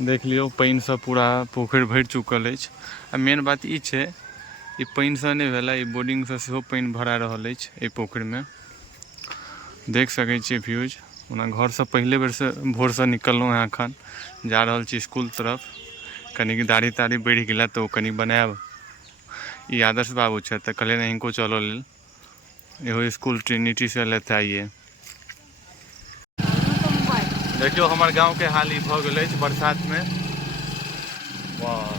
देख लियो पानी से पूरा पोखर भर चुकल है। आ मेन बात ई है ई पानी से नहीं भेला, ई बोर्डिंग से सेहो पानी भरा रहल है ए पोखर में। देख सकै छियै व्यूज। ओना घर से पहले बेर से भोर से निकललहुँ हैं, अखन जा रहल छी स्कूल तरफ। कनी दाढ़ी ताढ़ी बढ़ गया तो कनी बनाब। ई आदर्श बाबू है तो कहले नहीं इनको चलो लेल, इहो स्कूल ट्रिनिटी से लेते आइए। देखियो हमारे गांव के हाल ई भ गेल बरसात में। वाह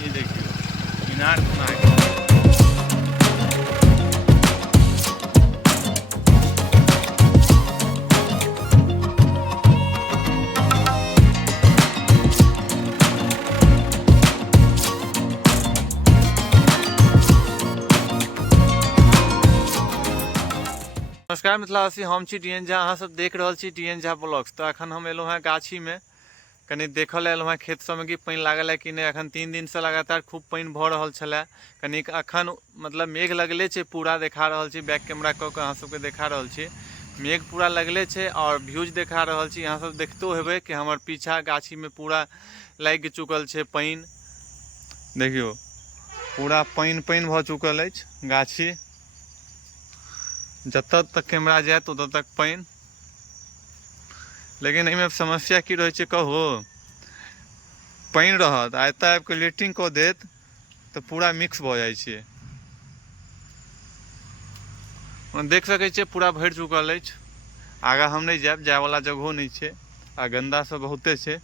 ये देखियो मीनार बना है। नमस्कार मिथिलावासी, हम छी टी एन झा, अहाँ सब देख रहल छी टी एन झा ब्लॉग्स। तो अखन हम एलहुँ हैं गाछी में, कनी देखल एलहुँ हैं खेत सब में कि पानी लागल है कि नहीं। अखन 3 दिन से लगातार खूब पानी भ रहल छलै। कनी अखन मतलब मेघ लगले छे, पूरा देखा रहल छी, बैक कैमरा कऽ के अहाँ सबके देखा रहल छी। मेघ पूरा लगले छे और व्यूज देखा रहल छी। अहाँ सब देखतो हेबै कि हमर पीछा गाछी में पूरा लाग चुकल छे पानी। देखियो पूरा पानी भ चुकल है गाछी, जत तक कैमरा जाए तो तक पानी। लेकिन इमें समस्या की रहे कहो, पानी रहत आ एत आबि के लेटरिंग कऽ देत तो पूरा मिक्स भ जाए छे। देख सकै छियै पूरा भर चुकल है। आगा हम नहीं जाए, जाए वाला जगहो नहीं छे आ गंदा सब बहुते छे।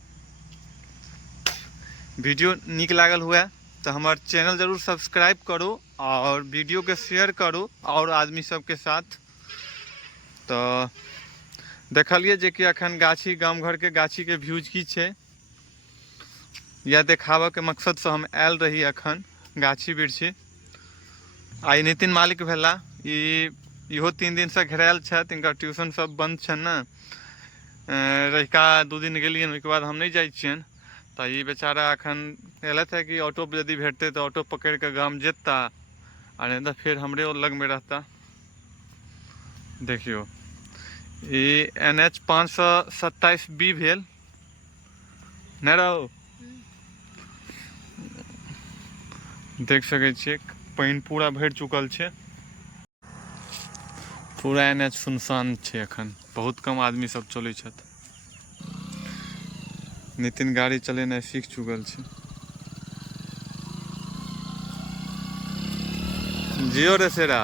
वीडियो निक लागल हुए तो हमार चैनल जरूर सब्सक्राइब करो और वीडियो के शेयर करो और आदमी सबके साथ। तो देखलिए जे कि अखन गाछी गाम घर के गाछी के व्यूज की छे, या देखाबे के मकसद से हम आयल रही अखन गाछी बिरछी। आई नितिन मालिक भेला, इहो 3 दिन से घेरायल छथि, इनका ट्यूशन सब बंद छन ना। रहिका 2 दिन गेलियन, ओहिके बाद हम नहीं जाइ छियन। तो ये बेचारा अखन एलत है कि ऑटो यदि भेटते तो ऑटो पकड़ के गाम जेता, और नहीं तो फिर हमरे लग में रहता। देखियो ये NH 527B भेल नहीं रहो। देख सकै छियै पानी पूरा भर चुकल छे। पूरा NH सुनसान छे अखन, बहुत कम आदमी सब चलै छथि। नितिन गाड़ी चलेनाइ सीख चुकल छे। जियो रे सेरा।